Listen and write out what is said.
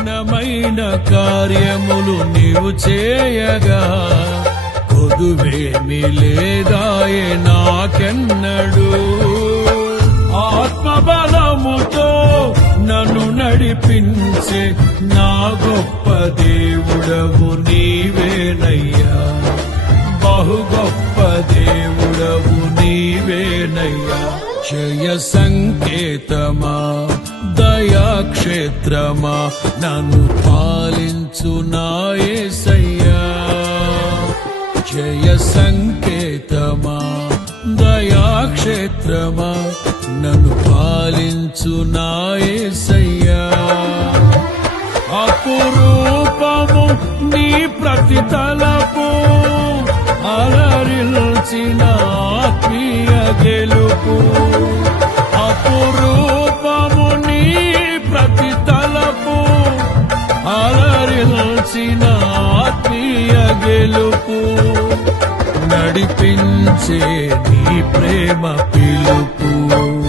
ఘనమైన కార్యములు నీవు చేయగా కొదువేమి లేదాయే నాకెన్నడు. ఆత్మబలముతో నన్ను నడిపించే నా గొప్ప దేవుడవు నీవేనయ్యా. బహు గొప్ప దేవుడవు నీవేనయ్యా. జయ సంకేతమా? క్షేత్రమా? నన్ను పాలించు నాయసయ్యా జయ సంకేతమా? దయాక్షేత్రమా నన్ను పాలించు నాయసయ్యా అపురూపము నీ ప్రతి తలపు అలరిల్చిన ఆత్మీయ గెలుపు. తలపు అలరిల్చిన ఆత్మీయ గెలుపు. నడిపించే నీ ప్రేమ పిలుపు.